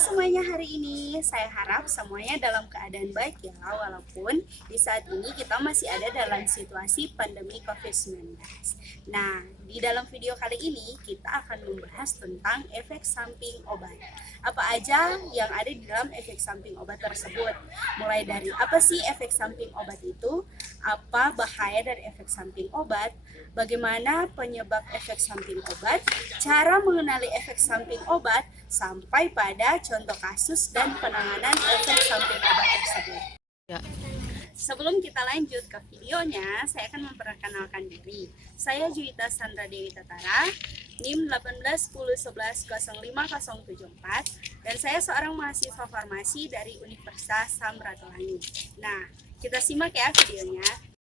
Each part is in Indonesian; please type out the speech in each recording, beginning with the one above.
semuanya hari ini. Saya harap semuanya dalam keadaan baik ya, walaupun di saat ini kita masih ada dalam situasi pandemi COVID-19. Nah, di dalam video kali ini kita akan membahas tentang efek samping obat. Apa aja yang ada di dalam efek samping obat tersebut? Mulai dari apa sih efek samping obat itu? Apa bahaya dari efek samping obat? Bagaimana penyebab efek samping obat? Cara mengenali efek samping obat sampai pada contoh kasus dan penanganan efek samping obat tersebut. Ya. Sebelum kita lanjut ke videonya, saya akan memperkenalkan diri. Saya Juwita Sandra Dewi Tatara, NIM 1810110574, dan saya seorang mahasiswa farmasi dari Universitas Samratulangi. Nah, kita simak ya videonya.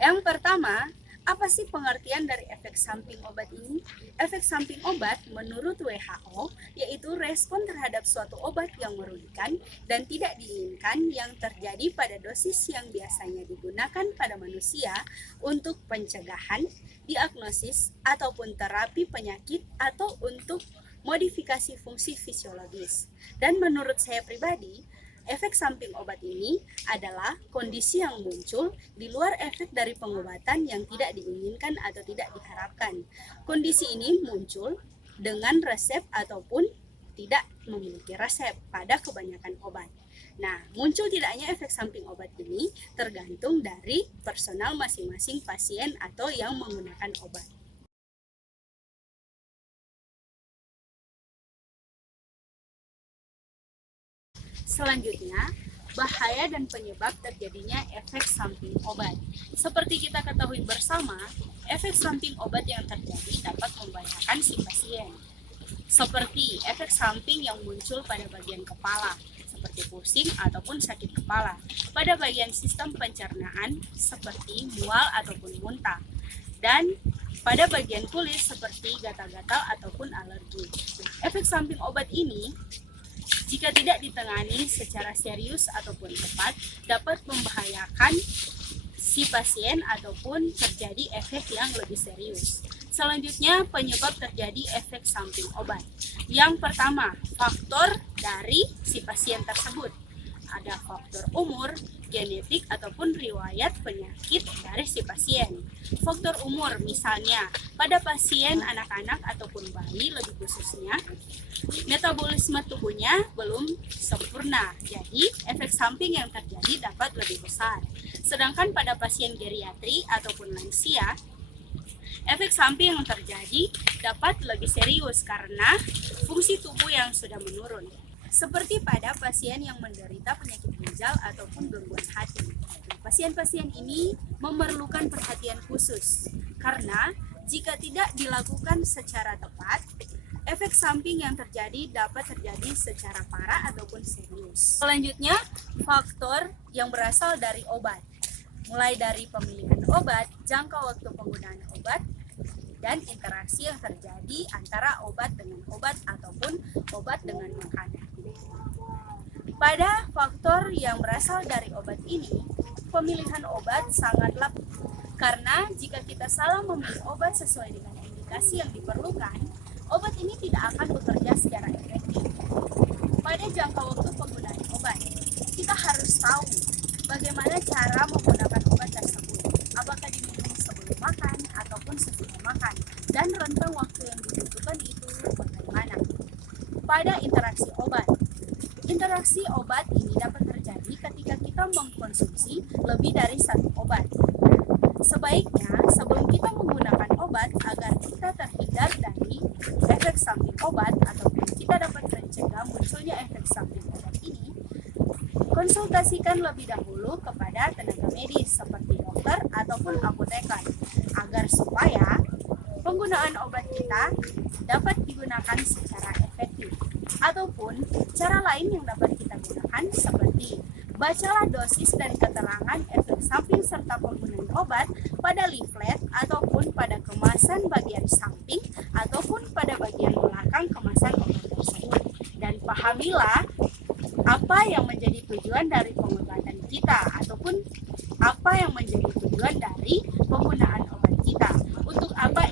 Yang pertama, apa sih pengertian dari efek samping obat ini? Efek samping obat menurut WHO yaitu respon terhadap suatu obat yang merugikan dan tidak diinginkan yang terjadi pada dosis yang biasanya digunakan pada manusia untuk pencegahan, diagnosis, ataupun terapi penyakit atau untuk modifikasi fungsi fisiologis. Dan menurut saya pribadi, efek samping obat ini adalah kondisi yang muncul di luar efek dari pengobatan yang tidak diinginkan atau tidak diharapkan. Kondisi ini muncul dengan resep ataupun tidak memiliki resep pada kebanyakan obat. Nah, muncul tidaknya efek samping obat ini tergantung dari personal masing-masing pasien atau yang menggunakan obat. Selanjutnya, bahaya dan penyebab terjadinya efek samping obat. Seperti kita ketahui bersama, efek samping obat yang terjadi dapat membahayakan si pasien. Seperti efek samping yang muncul pada bagian kepala, seperti pusing ataupun sakit kepala. Pada bagian sistem pencernaan, seperti mual ataupun muntah. Dan pada bagian kulit, seperti gatal-gatal ataupun alergi. Efek samping obat ini jika tidak ditangani secara serius ataupun tepat, dapat membahayakan si pasien ataupun terjadi efek yang lebih serius. Selanjutnya, penyebab terjadi efek samping obat. Yang pertama, faktor dari si pasien tersebut. Ada faktor umur, genetik, ataupun riwayat penyakit dari si pasien. Faktor umur misalnya, pada pasien anak-anak ataupun bayi lebih khususnya, metabolisme tubuhnya belum sempurna, jadi efek samping yang terjadi dapat lebih besar. Sedangkan pada pasien geriatri ataupun lansia, efek samping yang terjadi dapat lebih serius karena fungsi tubuh yang sudah menurun. Seperti pada pasien yang menderita penyakit ginjal ataupun gangguan hati. Pasien-pasien ini memerlukan perhatian khusus karena jika tidak dilakukan secara tepat, efek samping yang terjadi dapat terjadi secara parah ataupun serius. Selanjutnya, faktor yang berasal dari obat. Mulai dari pemilihan obat, jangka waktu penggunaan obat, dan interaksi yang terjadi antara obat dengan obat ataupun obat dengan makanan. Pada faktor yang berasal dari obat ini, pemilihan obat sangatlah karena jika kita salah memilih obat sesuai dengan indikasi yang diperlukan, obat ini tidak akan bekerja secara efektif. Pada jangka waktu penggunaan obat, kita harus tahu bagaimana cara menggunakan obat tersebut. Apakah diminum sebelum makan ataupun sesudah makan, dan rentang waktu yang dibutuhkan itu bagaimana. Pada interaksi obat, interaksi obat ini dapat terjadi ketika kita mengkonsumsi lebih dari satu obat. Sebaiknya sebelum kita menggunakan obat agar kita terhindar dari efek samping obat ataupun kita dapat mencegah munculnya efek samping obat ini, konsultasikan lebih dahulu kepada tenaga medis seperti dokter ataupun apoteker agar supaya penggunaan obat kita dapat digunakan secara efektif. Ataupun cara lain yang dapat kita gunakan seperti bacalah dosis dan keterangan efek samping serta penggunaan obat pada leaflet ataupun pada kemasan bagian samping ataupun pada bagian belakang kemasan obat tersebut. Dan pahamilah apa yang menjadi tujuan dari pengobatan kita ataupun apa yang menjadi tujuan dari penggunaan obat kita. Untuk apa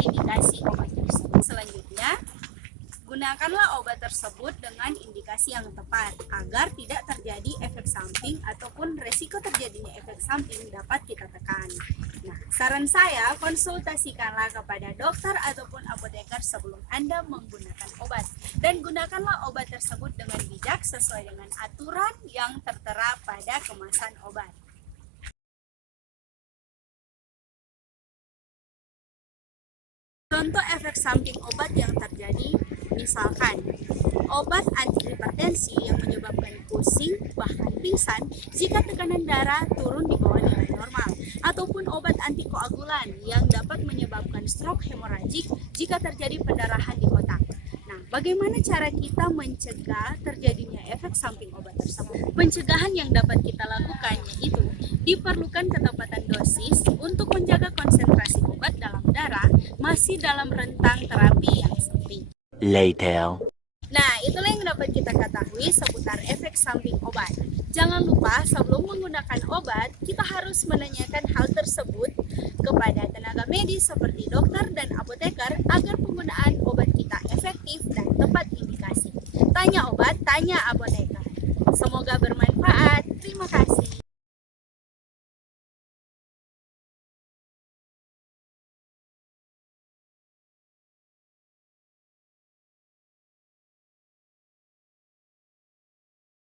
Gunakanlah obat tersebut dengan indikasi yang tepat agar tidak terjadi efek samping ataupun resiko terjadinya efek samping dapat kita tekan. Nah, saran saya konsultasikanlah kepada dokter ataupun apoteker sebelum Anda menggunakan obat dan gunakanlah obat tersebut dengan bijak sesuai dengan aturan yang tertera pada kemasan obat. Contoh efek samping obat yang terjadi, misalkan obat antihipertensi yang menyebabkan pusing bahkan pingsan jika tekanan darah turun di bawah nilai normal, ataupun obat antikoagulan yang dapat menyebabkan stroke hemoragik jika terjadi pendarahan di otak. Nah, bagaimana cara kita mencegah terjadinya efek samping obat tersebut? Pencegahan yang dapat kita lakukan yaitu diperlukan ketepatan dosis untuk menjaga konsentrasi obat dalam darah masih dalam rentang terapi yang sempit. Later. Nah, itulah yang dapat kita ketahui seputar efek samping obat. Jangan lupa sebelum menggunakan obat, kita harus menanyakan hal tersebut kepada tenaga medis seperti dokter dan apoteker agar penggunaan obat kita efektif dan tepat indikasi. Tanya obat, tanya apoteker. Semoga bermanfaat.